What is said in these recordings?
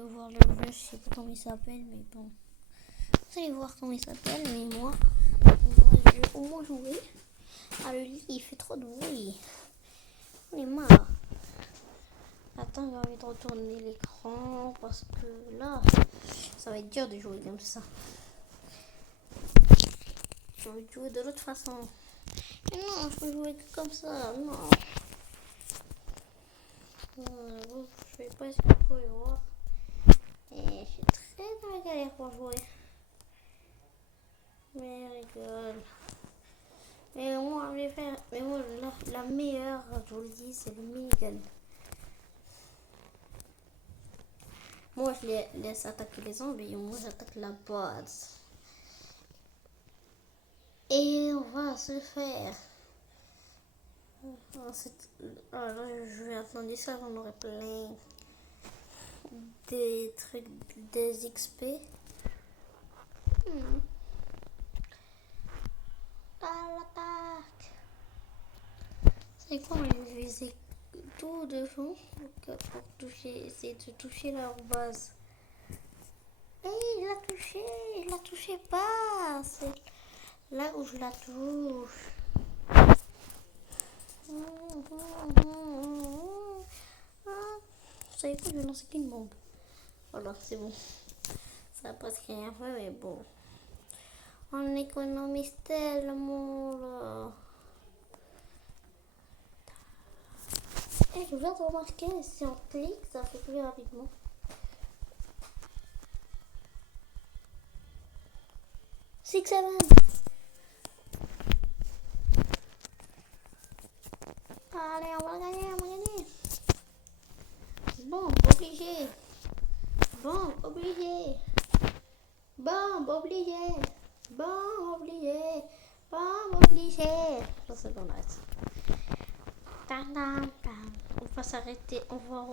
allez voir le jeu, je sais pas comment il s'appelle, mais bon. Vous allez voir comment il s'appelle, mais moi, je vais au moins jouer. Ah, le lit, il fait trop de bruit. On est marre. Attends, j'ai envie de retourner l'écran parce que là, ça va être dur de jouer comme ça. J'ai envie de jouer de l'autre façon. Mais non, je peux jouer que comme ça. Non. Je sais pas si vous pouvez voir. Et je suis très dans la galère pour jouer. Mais rigole. Mais moi, je vais faire. Mais moi, la meilleure, je vous le dis, c'est le minigun. Moi, je les laisse attaquer les zombies. Moi, j'attaque la base. Et on va se faire. Alors, je vais attendre ça, j'en aurai plein. Des trucs, des XP. L'attaque. C'est quoi, je vais viser tout de fond pour essayer de toucher leur base. Et je la touchais pas. C'est là où je la touche. Vous savez quoi, je vais lancer qu'une bombe. Voilà, c'est bon. Ça n'a presque rien fait, mais bon. On économise tellement là. Et je viens de remarquer, si on clique, ça fait plus rapidement. Six, seven. Allez, on va gagner, on va gagner. Bon, obligé. Bon, obligé. Bon, obligé. Bon, obligé. Bon, obligé. Ça, c'est bon, arrête. On va s'arrêter, on va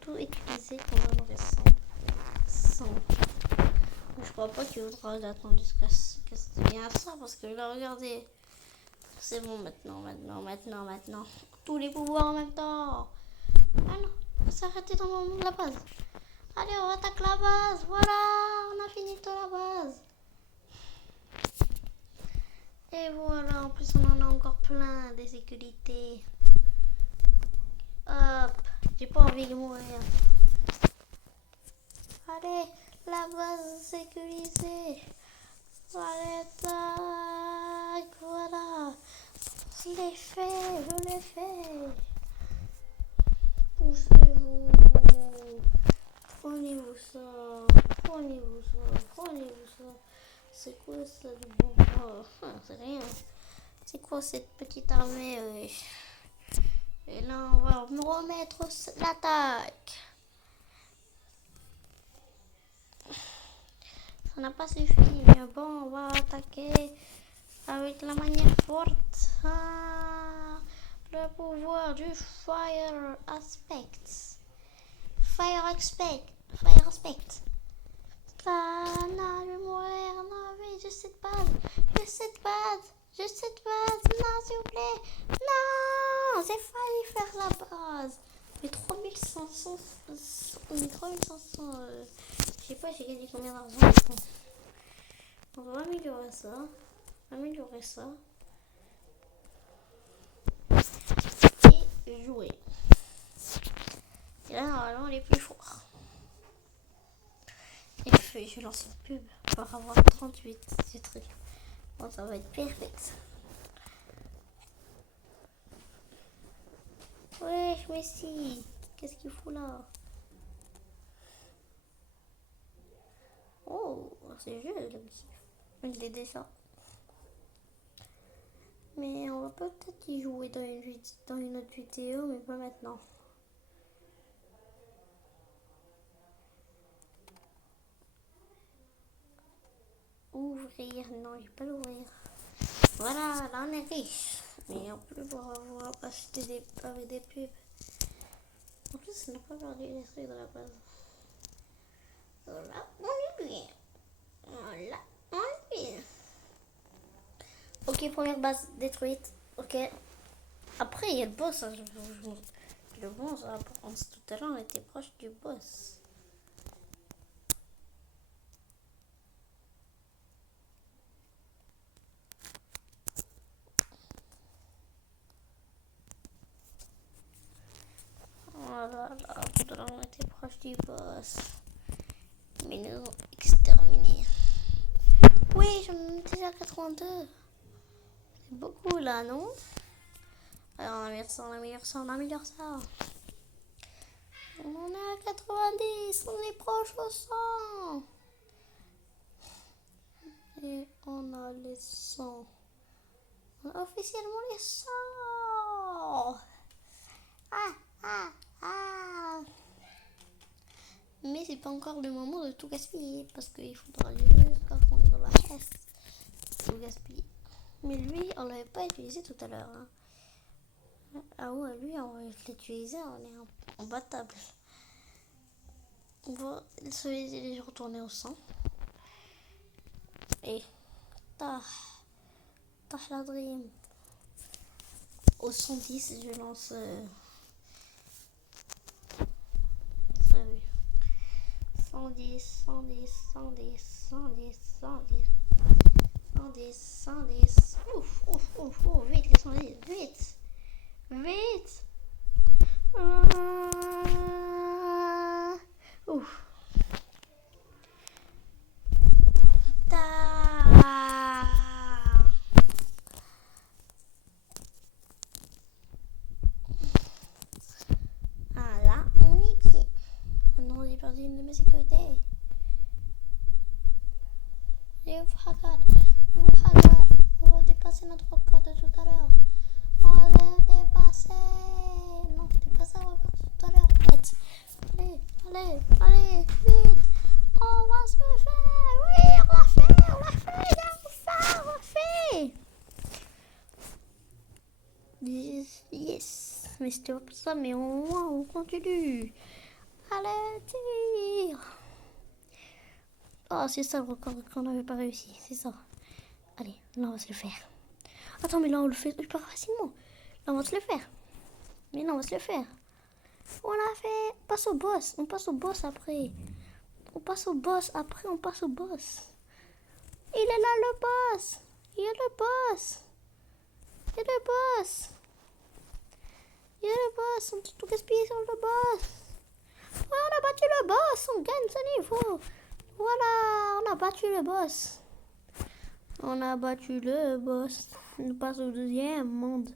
tout utiliser quand on aurait 100. Je crois pas qu'il voudra attendre jusqu'à ce que ça devienne ça, parce que là, regardez. C'est bon maintenant. Tous les pouvoirs en même temps. Ah non, on va s'arrêter dans la base. Allez, on attaque la base. Voilà, on a fini toute la base. Et voilà, en plus on en a encore plein des sécurités. Hop, j'ai pas envie de mourir. Allez, la base sécurisée. Allez, tac, voilà. Je l'ai fait. Poussez-vous. Prenez-vous ça. C'est quoi ça du bon? C'est rien. C'est quoi cette petite armée? Et là, on va me remettre l'attaque. Ça n'a pas suffi, mais bon, on va attaquer avec la manière forte. Le pouvoir du Fire Aspect. Non, je vais mourir. Non, mais juste cette base. Non, s'il vous plaît. Non, j'ai failli faire la base. Mais 3500. Je sais pas, j'ai gagné combien d'argent. On va améliorer ça. Et jouer. Et là, normalement, on est plus fort. Et je lance une pub pour avoir 38 du truc. Bon, ça va être parfait. Wesh, Messi, qu'est-ce qu'il fout là? Oh, c'est jeu, le petit. Je l'ai déjà. Mais on va peut-être y jouer dans une autre vidéo, mais pas maintenant. Ouvrir, non, je vais pas l'ouvrir. Voilà, là on est riche. Mais en plus, pour avoir acheté avec des pubs. En plus, on n'a pas perdu les trucs de la base. Voilà, on est bien. Ok, première base détruite. Ok. Après, il y a le boss. Le boss, tout à l'heure, on était proche du boss. nous avons été proches du boss. Mais nous avons exterminé. Oui, j'en ai déjà 82. C'est beaucoup là, non? Alors on améliore ça, on améliore ça, on améliore ça. On en est à 90, on est proche au 100. Et on a les 100. On a officiellement les 100. Mais c'est pas encore le moment de tout gaspiller parce qu'il faudra juste quand on est dans la caisse tout gaspiller. Mais lui, on l'avait pas utilisé tout à l'heure. Hein. Ah ouais, lui, on va l'utiliser, on est imbattable. On va les retourner au 100. Et tah la dream. Au 110, je lance. 110, 110, 110, 110, 110, 110, 110. Ouf, ouf, ouf, ouf, vite les 110, vite, vite. Ouf. Ah là, on est bien. Maintenant, j'ai perdu une de mes sécurités. On va dépasser notre record de tout à l'heure. On va le dépasser. Non, c'était pas ça le record de tout à l'heure. Vite. Allez, vite. On va se le faire. Oui, on l'a fait. Yes. Mais c'était pas ça, mais on continue. Allez, tire. Oh, c'est ça le record qu'on n'avait pas réussi, c'est ça. Allez, là on va se le faire. Attends, mais là on le fait hyper facilement. Là on va se le faire. Mais là on va se le faire. On l'a fait. On passe au boss après. On passe au boss. Il est là le boss. Il y a le boss. On a tout gaspillé sur le boss. Ouais, on a battu le boss. On gagne ce niveau. Voilà, on a battu le boss. On passe au deuxième monde.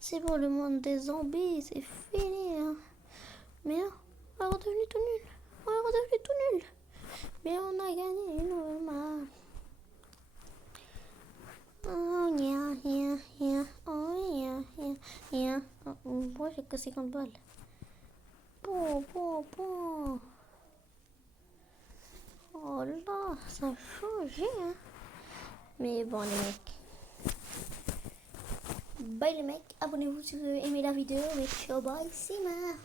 C'est pour le monde des zombies, c'est fini. Hein. Mais non, on est redevenu tout nul. Mais on a gagné une nouvelle map. Oh yeah. Oh, moi j'ai que 50 balles. Bon. Oh là, ça a changé, hein. Mais bon, les mecs. Bye les mecs. Abonnez-vous si vous avez aimé la vidéo. Et ciao, bye, c'est marrant.